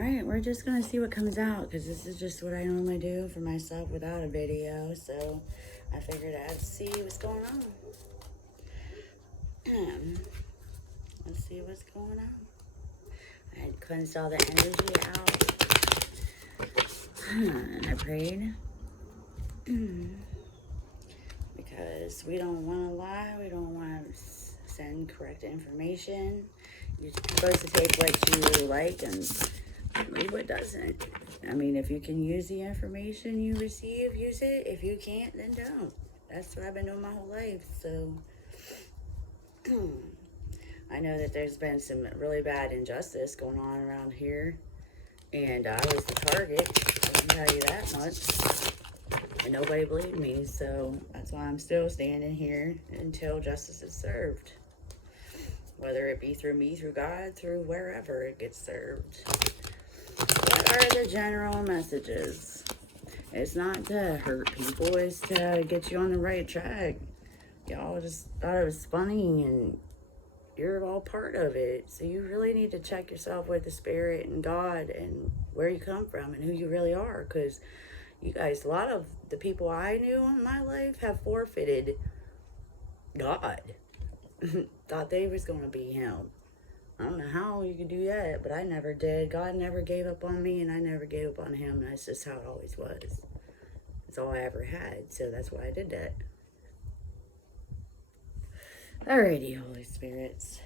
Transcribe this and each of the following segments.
Alright, we're just going to see what comes out, because this is just what I normally do for myself without a video, so I figured I'd see what's going on. Let's see what's going on. I had cleansed all the energy out, and I prayed, because we don't want to lie, we don't want to send correct information. You're supposed to take what you like and leave what doesn't. I mean, if you can use the information you receive, use it. If you can't, then don't. That's what I've been doing my whole life. So I know that there's been some really bad injustice going on around here, and I was the target, I can tell you that much, and nobody believed me. So that's why I'm still standing here until justice is served, whether it be through me, through God, through wherever it gets served. What are the general messages? It's not to hurt people, it's to get you on the right track. Y'all just thought it was funny, and you're all part of it. So you really need to check yourself with the Spirit and God and where you come from and who you really are. Because you guys, a lot of the people I knew in my life have forfeited God. Thought they was going to be Him. I don't know how you could do that, but I never did. God never gave up on me, and I never gave up on Him. That's just how it always was. That's all I ever had, so that's why I did that. Alrighty, Holy Spirits.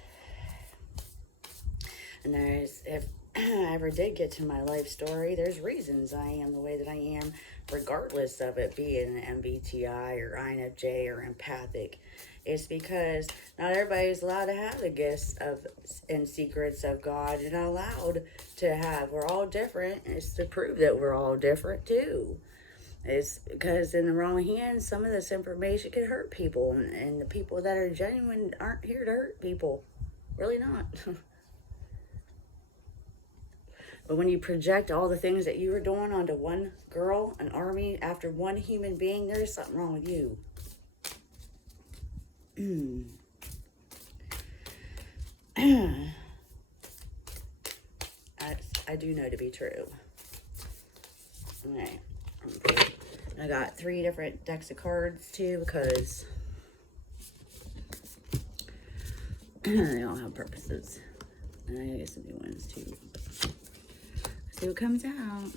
And if I ever did get to my life story, there's reasons I am the way that I am, regardless of it being an MBTI or INFJ or empathic. It's because not everybody is allowed to have the gifts of and secrets of God. You're not allowed to have. We're all different. It's to prove that we're all different too. It's because in the wrong hands, some of this information can hurt people. And the people that are genuine aren't here to hurt people. Really not. But when you project all the things that you were doing onto one girl, an army, after one human being, there's something wrong with you. I do know to be true. Alright. I got 3 different decks of cards too, because they all have purposes. And I get some new ones too. See what comes out.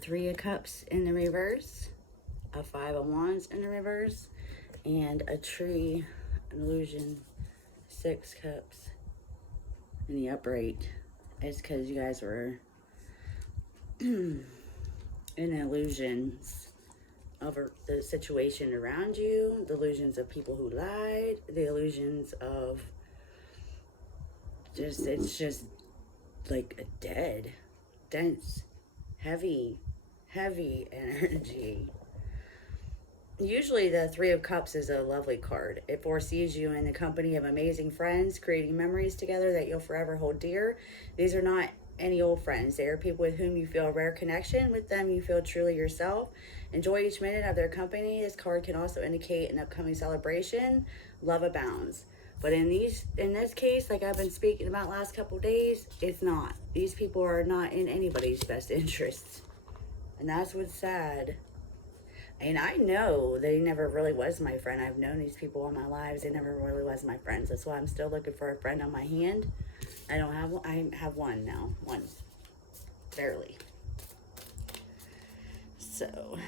3 of Cups in the reverse, a 5 of Wands in the reverse, and a tree, an illusion, 6 cups in the upright. It's because you guys were in illusions of the situation around you, the illusions of people who lied, the illusions of it's just like a dead, dense, heavy energy. Usually the 3 of Cups is a lovely card. It foresees you in the company of amazing friends, creating memories together that you'll forever hold dear. These are not any old friends. They are people with whom you feel a rare connection. With them, you feel truly yourself. Enjoy each minute of their company. This card can also indicate an upcoming celebration. Love abounds. But in this case, like I've been speaking about last couple days, it's not. These people are not in anybody's best interests. And that's what's sad. And I know they never really was my friend. I've known these people all my lives. They never really was my friends. That's why I'm still looking for a friend on my hand. I don't have one. I have one now. One. Barely. So,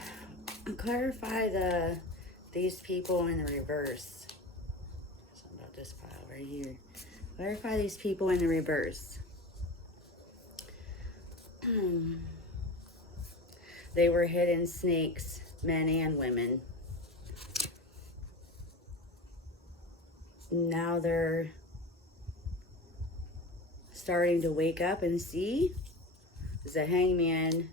clarify these people in the reverse. Something about this pile right here. Clarify these people in the reverse. They were hidden snakes, men and women. Now they're starting to wake up and see. There's a hangman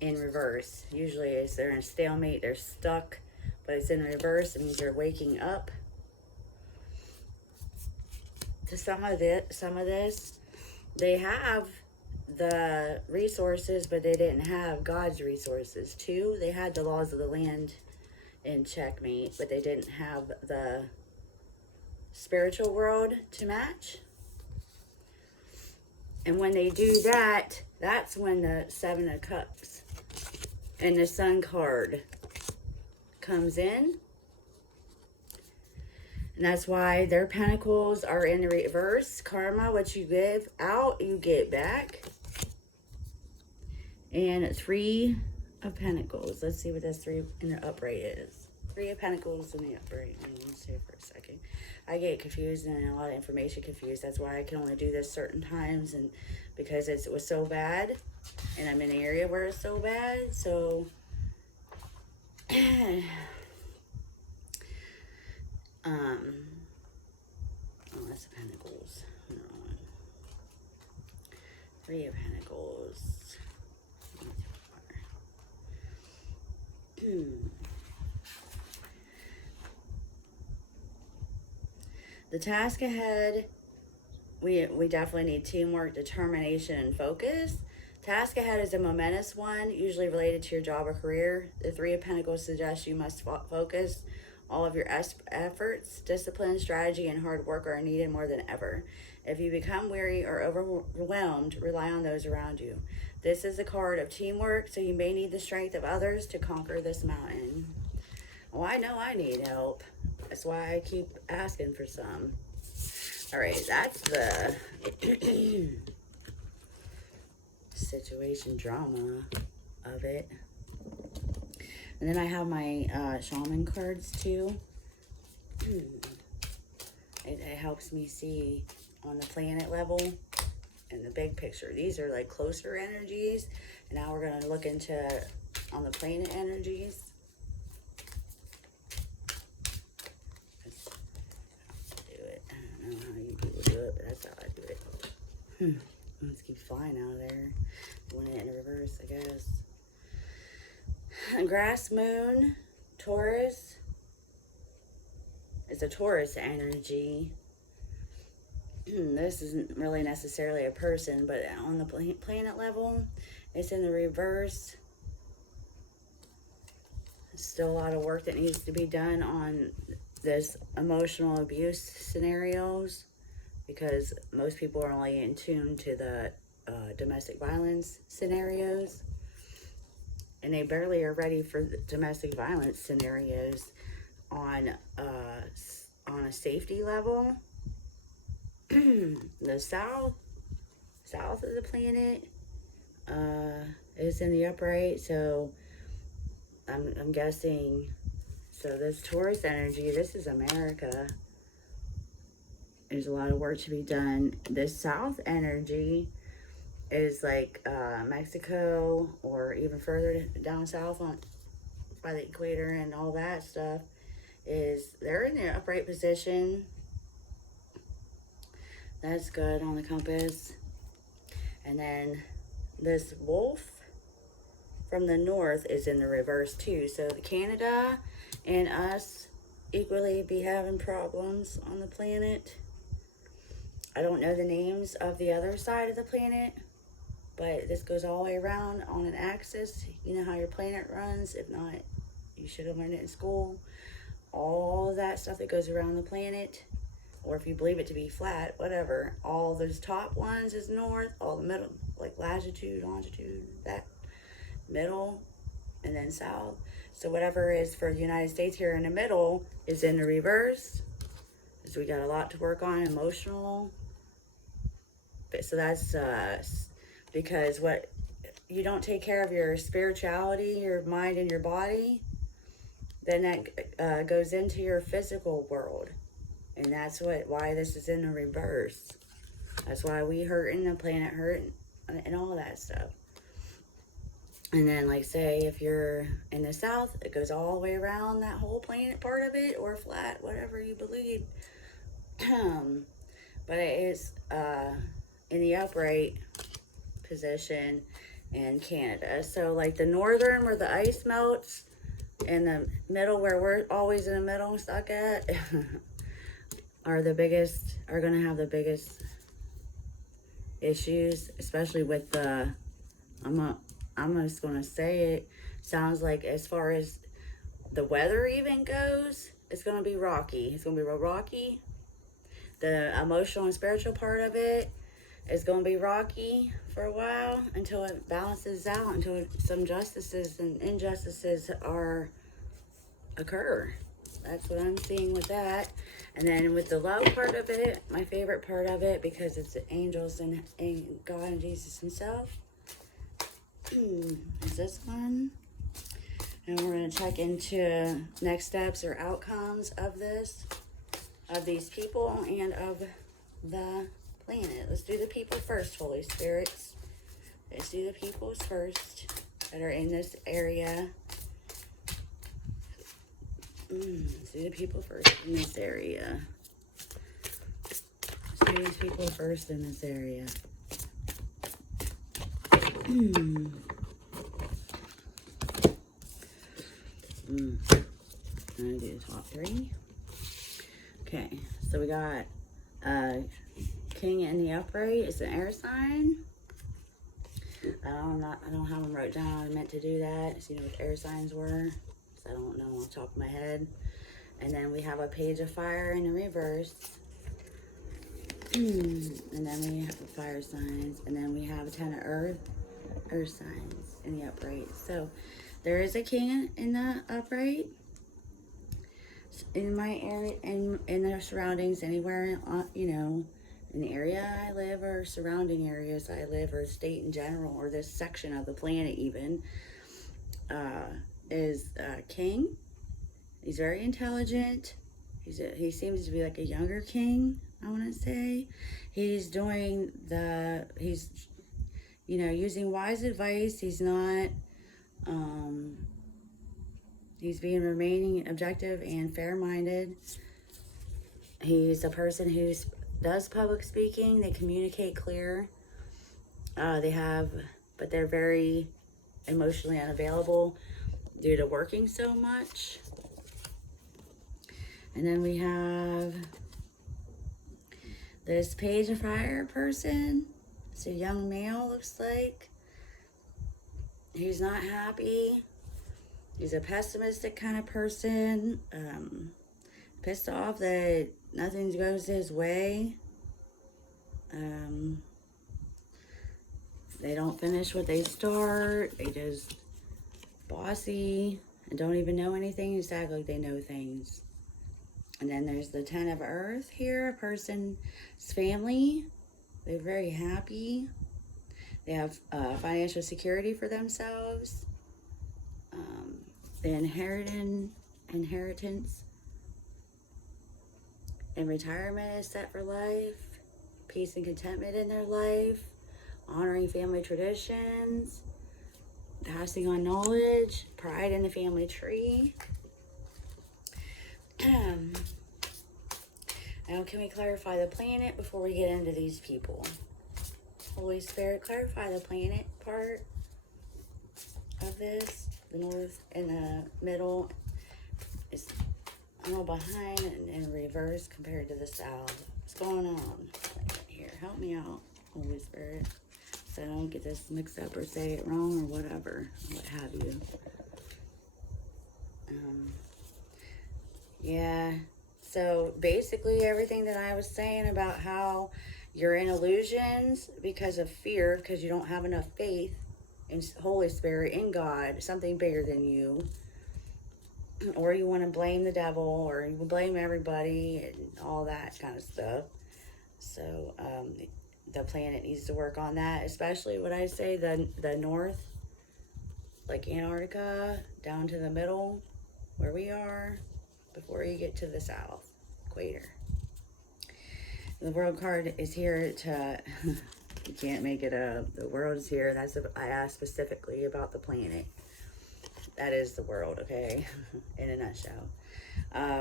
in reverse. Usually it's they're in a stalemate, they're stuck, but it's in reverse. It means they're waking up to some of this. They have the resources, but they didn't have God's resources too. They had the laws of the land in checkmate, but they didn't have the spiritual world to match. And when they do that, that's when the Seven of Cups and the Sun card comes in. And that's why their pentacles are in the reverse. Karma, what you give out, you get back. And Three of Pentacles. Let's see what this Three in the upright is. Three of Pentacles in the upright. Let's see for a second. I get confused and a lot of information confused. That's why I can only do this certain times, and because it was so bad, and I'm in an area where it's so bad. So oh, that's the Pentacles. Hold on. Three of Pentacles. The task ahead, we definitely need teamwork, determination, and focus. Task ahead is a momentous one, usually related to your job or career. The Three of Pentacles suggests you must focus. All of your efforts, discipline, strategy, and hard work are needed more than ever. If you become weary or overwhelmed, rely on those around you. This is a card of teamwork, so you may need the strength of others to conquer this mountain. Oh, I know I need help. That's why I keep asking for some. All right, that's the situation drama of it. And then I have my shaman cards too. It helps me see on the planet level and the big picture. These are like closer energies. And now we're going to look into on the planet energies. Let's do it. I don't know how you people do it, but that's how I do it. Let's keep flying out of there. Doing it in reverse, I guess. Grass moon, Taurus. It's a Taurus energy. This isn't really necessarily a person, but on the planet level, it's in the reverse. There's still a lot of work that needs to be done on this emotional abuse scenarios, because most people are only in tune to the domestic violence scenarios. And they barely are ready for the domestic violence scenarios on a safety level. The south of the planet is in the upright, so I'm guessing. So this Taurus energy, this is America. There's a lot of work to be done. This south energy is like Mexico, or even further down south by the equator and all that stuff. They're in the upright position. That's good on the compass. And then this wolf from the north is in the reverse too. So Canada and us equally be having problems on the planet. I don't know the names of the other side of the planet, but this goes all the way around on an axis. You know how your planet runs? If not, you should have learned it in school. All that stuff that goes around the planet, or if you believe it to be flat, whatever. All those top ones is north, all the middle, like latitude, longitude, that middle, and then south. So whatever is for the United States here in the middle is in the reverse. So we got a lot to work on, emotional. So that's because what you don't take care of your spirituality, your mind, and your body, then that goes into your physical world. And that's why this is in the reverse. That's why we hurt and the planet hurt and all that stuff. And then, like, say, if you're in the south, it goes all the way around that whole planet part of it, or flat, whatever you believe. But it is in the upright position in Canada. So, like, the northern, where the ice melts, and the middle, where we're always in the middle stuck at, are going to have the biggest issues, especially with the, I'm just going to say it, sounds like as far as the weather even goes, it's going to be rocky. It's going to be real rocky. The emotional and spiritual part of it It's going to be rocky for a while until it balances out, until some justices and injustices occur. That's what I'm seeing with that. And then with the love part of it, my favorite part of it, because it's the angels and God and Jesus himself, is this one. And we're going to check into next steps or outcomes of this, of these people, and of the planet. Let's do the people first, Holy Spirits. Let's do the peoples first that are in this area. Let's do the people first in this area. Let's do these people first in this area. I'm gonna do the top three. Okay, so we got King in the upright. It's an air sign. I don't have them wrote down. I meant to do that. So you know what air signs were. So I don't know off the top of my head. And then we have a page of fire in the reverse. And then we have the fire signs. And then we have a 10 of earth signs in the upright. So there is a king in the upright. In my area, in the surroundings, anywhere, you know, in the area I live or surrounding areas I live or state in general or this section of the planet even, is king. He's very intelligent. He seems to be like a younger king, I want to say. He's doing he's, you know, using wise advice. He's not, he's remaining objective and fair-minded. He's a person who does public speaking. They communicate clear. But they're very emotionally unavailable due to working so much. And then we have this page of fire person. It's a young male, looks like. He's not happy. He's a pessimistic kind of person. Pissed off that nothing goes his way. They don't finish what they start. They just bossy and don't even know anything. Just act like they know things. And then there's the 10 of earth here. A person's family. They're very happy. They have financial security for themselves. The inheritance and retirement is set for life. Peace and contentment in their life. Honoring family traditions. Passing on knowledge. Pride in the family tree. Now, can we clarify the planet before we get into these people? Holy Spirit, clarify the planet part of this. The north and the middle is a little behind and in reverse compared to the south. What's going on here? Help me out, Holy Spirit, so I don't get this mixed up or say it wrong or whatever, what have you. Yeah, so basically everything that I was saying about how you're in illusions because of fear, because you don't have enough faith in Holy Spirit, in God, something bigger than you, or you want to blame the devil, or you blame everybody and all that kind of stuff. So the planet needs to work on that, especially what I say, the north, like Antarctica, down to the middle, where we are, before you get to the south, equator. The world card is here to, you can't make it up. The world is here. I asked specifically about the planet. That is the world, okay? In a nutshell.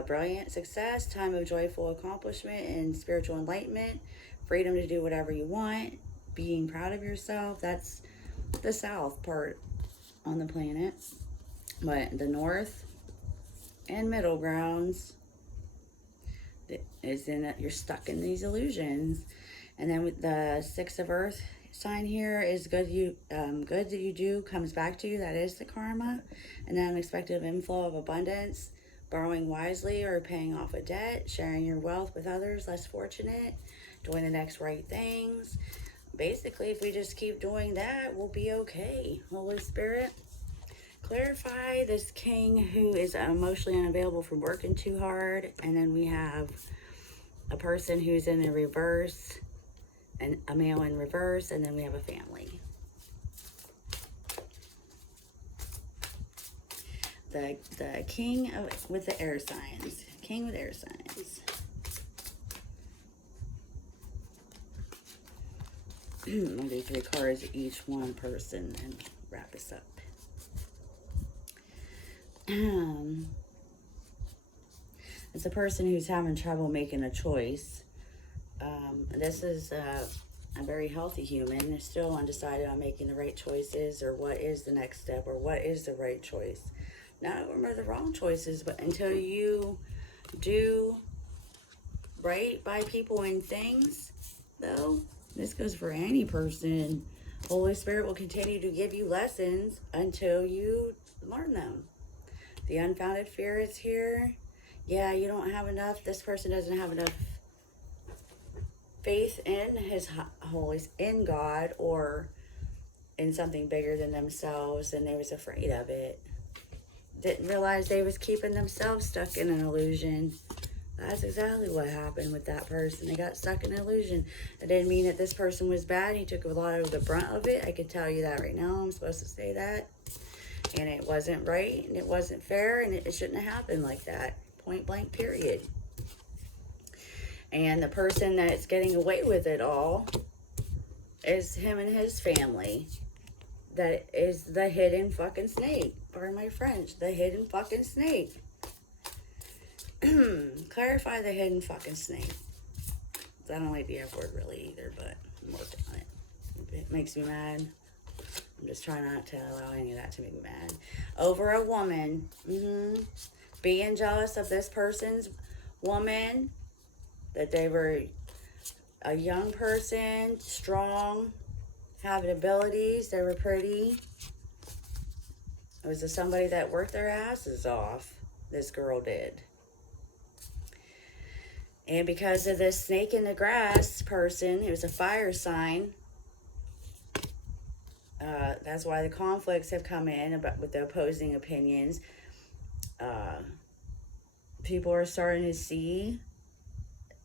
Brilliant success, time of joyful accomplishment and spiritual enlightenment, freedom to do whatever you want, being proud of yourself. That's the south part on the planet. But the north and middle grounds is in that you're stuck in these illusions. And then with the 6 of earth sign here is good that you do comes back to you. That is the karma. And then unexpected inflow of abundance, borrowing wisely or paying off a debt, sharing your wealth with others less fortunate, doing the next right things. basically, if we just keep doing that, we'll be okay. Holy Spirit, clarify this king who is emotionally unavailable from working too hard. And then we have a person who's in the reverse, and a male in reverse, and then we have a family. The king with the air signs. King with air signs. I'll do 3 cards each one person and wrap this up. It's a person who's having trouble making a choice. This is a very healthy human, still undecided on making the right choices, or what is the next step, or what is the right choice. Not remember the wrong choices, but until you do right by people and things, though, this goes for any person. Holy Spirit will continue to give you lessons until you learn them. The unfounded fear is here. Yeah, you don't have enough. This person doesn't have enough faith in in God, or in something bigger than themselves, and they was afraid of it. Didn't realize they was keeping themselves stuck in an illusion. That's exactly what happened with that person. They got stuck in an illusion. It didn't mean that this person was bad. He took a lot of the brunt of it. I can tell you that right now. I'm supposed to say that. And it wasn't right, and it wasn't fair, and it shouldn't have happened like that. Point blank, period. And the person that's getting away with it all is him and his family. That is the hidden fucking snake. Pardon my French. The hidden fucking snake. Clarify the hidden fucking snake. I don't like the F word really either, but I'm working on it. It makes me mad. I'm just trying not to allow any of that to make me mad. Over a woman. Being jealous of this person's woman. That they were a young person, strong, having abilities, they were pretty. It was somebody that worked their asses off. This girl did. And because of this snake in the grass person, it was a fire sign. That's why the conflicts have come in with the opposing opinions. People are starting to see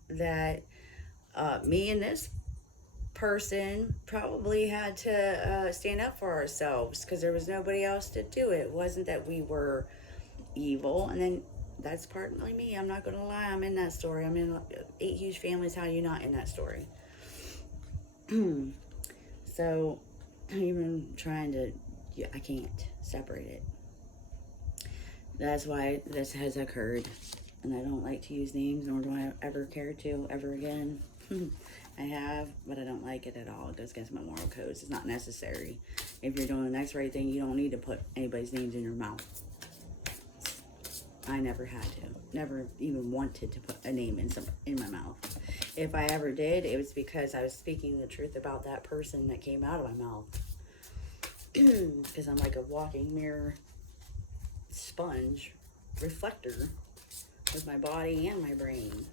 that me and this person probably had to stand up for ourselves, because there was nobody else to do it. It wasn't that we were evil. And then that's partly me. I'm not going to lie. I'm in that story. I'm in 8 huge families. How are you not in that story? So I'm even trying to, I can't separate it. That's why this has occurred. And I don't like to use names, nor do I ever care to ever again. I have, but I don't like it at all. It goes against my moral codes. It's not necessary. If you're doing the next right thing, you don't need to put anybody's names in your mouth. I never had to. Never even wanted to put a name in my mouth. If I ever did, it was because I was speaking the truth about that person that came out of my mouth. Because I'm like a walking mirror sponge reflector with my body and my brain.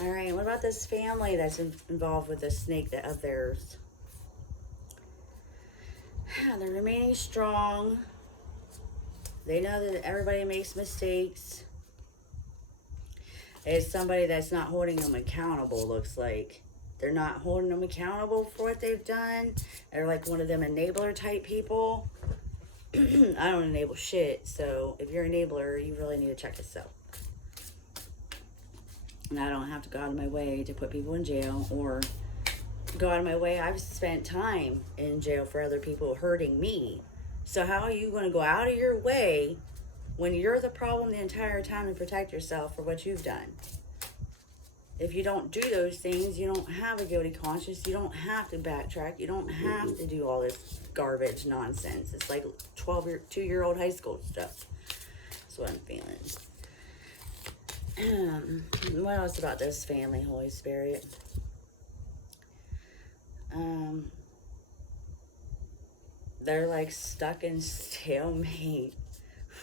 All right, what about this family that's involved with this snake of theirs? They're remaining strong. They know that everybody makes mistakes. It's somebody that's not holding them accountable, looks like. They're not holding them accountable for what they've done. They're like one of them enabler type people. I don't enable shit, so if you're an enabler, you really need to check yourself. And I don't have to go out of my way to put people in jail, or go out of my way. I've spent time in jail for other people hurting me. So how are you going to go out of your way when you're the problem the entire time and protect yourself for what you've done? If you don't do those things, you don't have a guilty conscience. You don't have to backtrack. You don't have to do all this garbage nonsense. It's like 2-year-old high school stuff. That's what I'm feeling. What else about this family, Holy Spirit? They're like stuck in stalemate.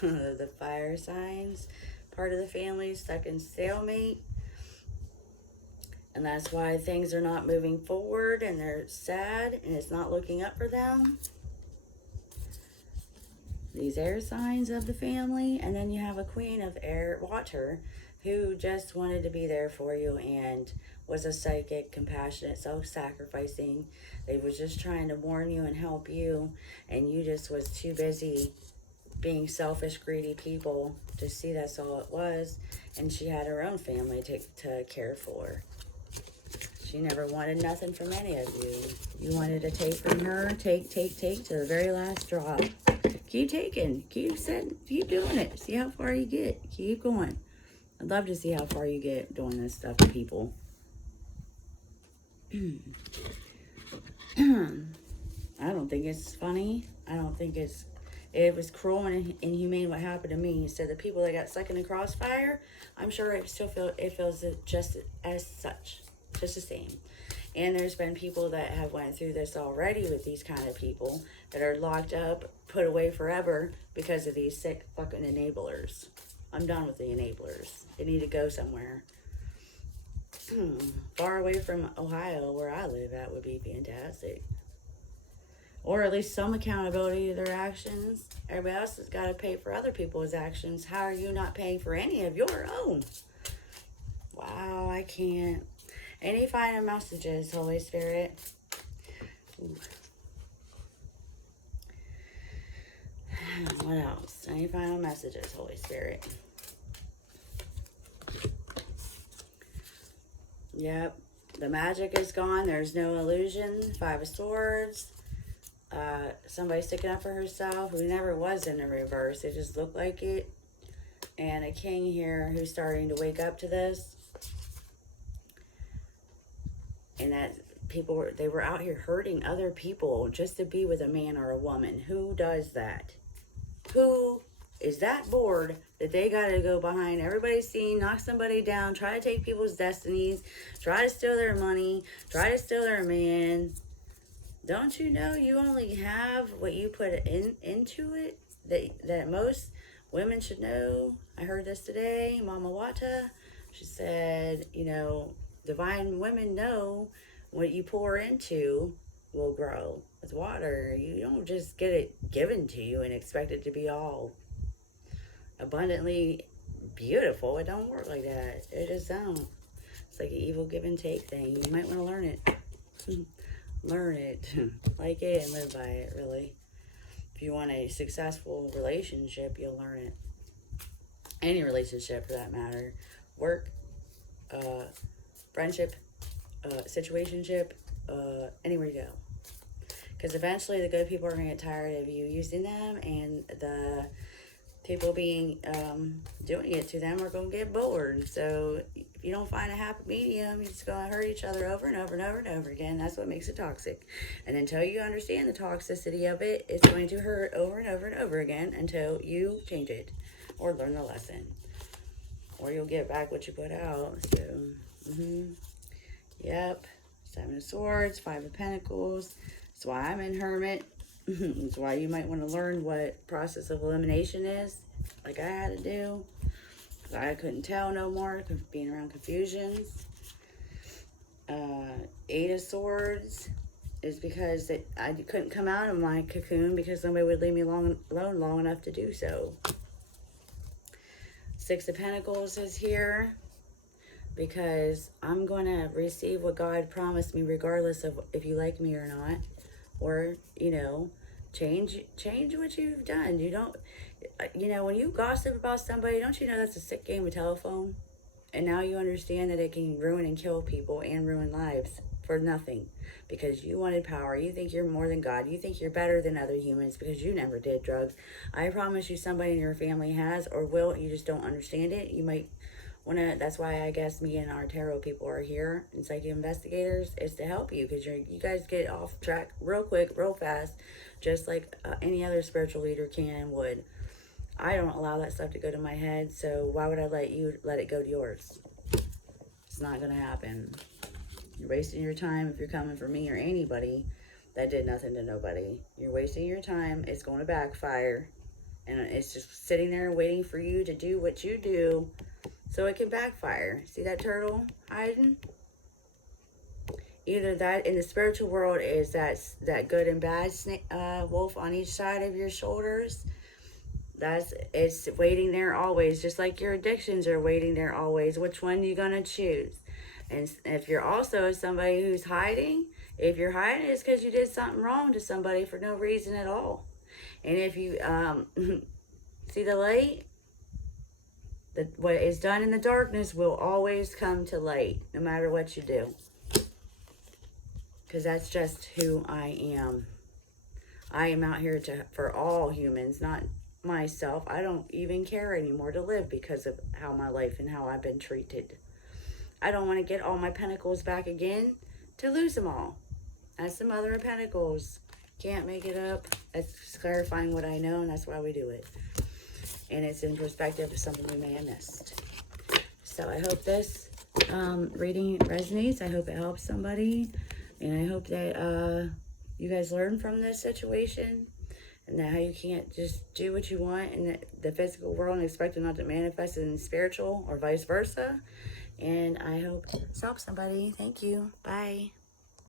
The fire signs, part of the family, stuck in stalemate. And that's why things are not moving forward and they're sad and it's not looking up for them. These air signs of the family. And then you have a queen of air, water, who just wanted to be there for you and was a psychic, compassionate, self-sacrificing. They was just trying to warn you and help you. And you just was too busy being selfish, greedy people to see that's all it was. And she had her own family to care for. She never wanted nothing from any of you. You wanted to take from her, take to the very last drop. Keep taking, keep doing it. See how far you get. Keep going. I'd love to see how far you get doing this stuff to people. I don't think it's funny. I don't think it was cruel and inhumane what happened to me. So the people that got stuck in the crossfire, I'm sure it feels just as such. Just the same. And there's been people that have went through this already with these kind of people that are locked up, put away forever because of these sick fucking enablers. I'm done with the enablers. They need to go somewhere. Far away from Ohio, where I live at, would be fantastic. Or at least some accountability to their actions. Everybody else has got to pay for other people's actions. How are you not paying for any of your own? Wow, I can't. Any final messages, Holy Spirit? Ooh. What else? Any final messages, Holy Spirit? Yep. The magic is gone. There's no illusion. 5 of Swords. Somebody sticking up for herself who never was in the reverse. It just looked like it. And a king here who's starting to wake up to this. And that they were out here hurting other people just to be with a man or a woman. Who does that? Who is that bored that they got to go behind everybody's scene, knock somebody down, try to take people's destinies, try to steal their money, try to steal their man? Don't you know you only have what you put into it? That most women should know. I heard this today, Mama Wata. She said, you know, divine women know what you pour into will grow with water. You don't just get it given to you and expect it to be all abundantly beautiful. It don't work like that. It just don't. It's like an evil give and take thing. You might want to learn it. Learn it. Like it and live by it, really. If you want a successful relationship, you'll learn it. Any relationship for that matter. Work, friendship, situationship, anywhere you go. Because eventually the good people are going to get tired of you using them, and the people doing it to them are going to get bored. So if you don't find a happy medium, you're just going to hurt each other over and over and over and over again. That's what makes it toxic. And until you understand the toxicity of it, it's going to hurt over and over and over again until you change it or learn the lesson. Or you'll get back what you put out. So, yep. 7 of Swords, 5 of Pentacles. That's why I'm in Hermit. That's why you might want to learn what process of elimination is, like I had to do. I couldn't tell no more, being around confusions. 8 of Swords is because I couldn't come out of my cocoon because somebody would leave me alone long enough to do so. 6 of Pentacles is here because I'm going to receive what God promised me regardless of if you like me or not. Or, you know, change what you've done. You don't, you know, when you gossip about somebody, don't you know that's a sick game of telephone? And now you understand that it can ruin and kill people and ruin lives for nothing. Because you wanted power. You think you're more than God. You think you're better than other humans because you never did drugs. I promise you somebody in your family has or will. You just don't understand it. You might want to, that's why I guess me and our tarot people are here and psychic investigators, is to help you. Because you guys get off track real quick, real fast. Just like any other spiritual leader can and would. I don't allow that stuff to go to my head. So why would I let it go to yours? It's not going to happen. You're wasting your time if you're coming for me or anybody that did nothing to nobody. You're wasting your time. It's going to backfire. And it's just sitting there waiting for you to do what you do so it can backfire. See that turtle hiding? either that in the spiritual world is that good and bad wolf on each side of your shoulders. It's waiting there always, just like your addictions are waiting there always. Which one are you gonna choose? And if you're also somebody who's hiding, if you're hiding, it's because you did something wrong to somebody for no reason at all. And if you see the light, what is done in the darkness will always come to light, no matter what you do. Because that's just who I am. I am out here for all humans, not myself. I don't even care anymore to live because of how my life and how I've been treated. I don't want to get all my pentacles back again to lose them all. That's the Mother of Pentacles. Can't make it up. It's clarifying what I know, and that's why we do it. And it's in perspective of something we may have missed. So I hope this reading resonates. I hope it helps somebody. And I hope that you guys learn from this situation. And that how you can't just do what you want in the physical world and expect it not to manifest in the spiritual or vice versa. And I hope this helps somebody. Thank you. Bye.